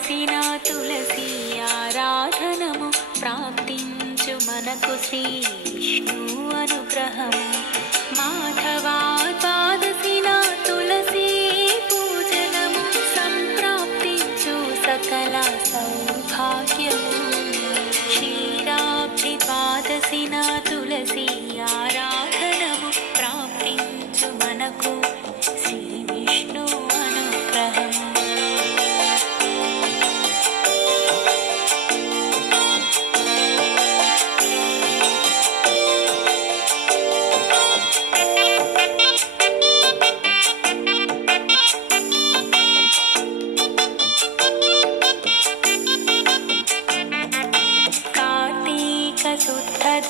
ద్వాదశిన తులసి ఆరాధనము ప్రాప్తించు మనకు శ్రీ విష్ణు అనుగ్రహము. మాధవా ద్వాదశిన తులసి పూజనము సంప్రాప్తించు సకల సౌభాగ్యము. క్షీరాబ్ది ద్వాదశిన తులసి ఆరాధనము ప్రాప్తించు మనకు శ్రీ విష్ణు అనుగ్రహము.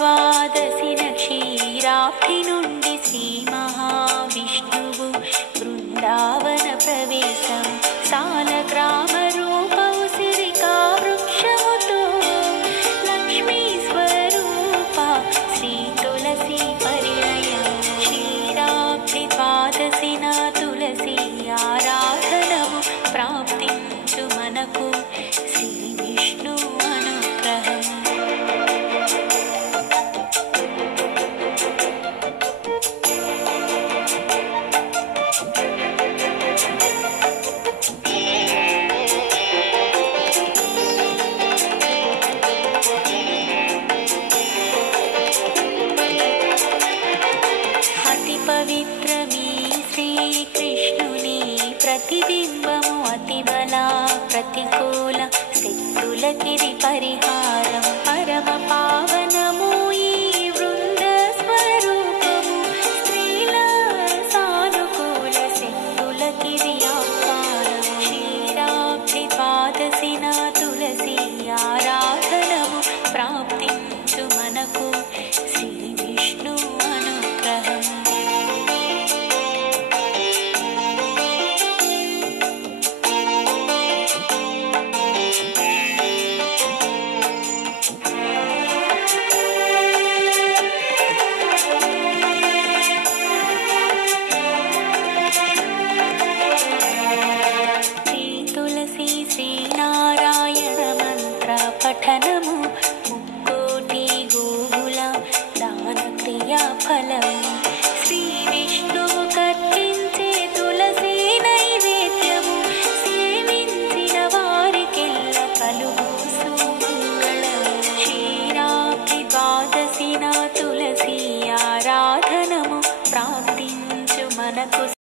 ద్వాదశిన క్షీరాబ్ది నుండి శ్రీ మహావిష్ణువు బృందావన ప్రవేశం. సాలగ్రామ రూపము సిరికా వృక్షముతో లక్ష్మీ స్వరూప శ్రీ తులసి పరిణయం. క్షీరాబ్ది ద్వాదశిన తులసి ఆరాధనము ప్రాప్తించు మనకు శ్రీ విష్ణు అనుగ్రహం. పవిత్రమీ శ్రీకృష్ణుని ప్రతిబింబము అతిబల ప్రతికూల శక్తులకిది పరిహారం. పరమ పావనము ఈ వృంద స్వరూపము స్త్రీల సానుకూల శక్తులకిది ఆహ్వానం. క్షీరాబ్ది ద్వాదశిన తులసి ఆరాధనము ప్రాప్తించు మనకు శ్రీ విష్ణు అనుగ్రహం. శ్రీనారాయణ మంత్ర పఠనము ముక్కోటి గోవుల దాన క్రియా ఫలము. శ్రీ విష్ణువు కర్పించే తులసి నైవేద్యము సేవించిన వారికెల్ల కలుగు సుమంగళము. క్షీరాబ్ది ద్వాదశిన తులసి ఆరాధనము ప్రాప్తించు మనకు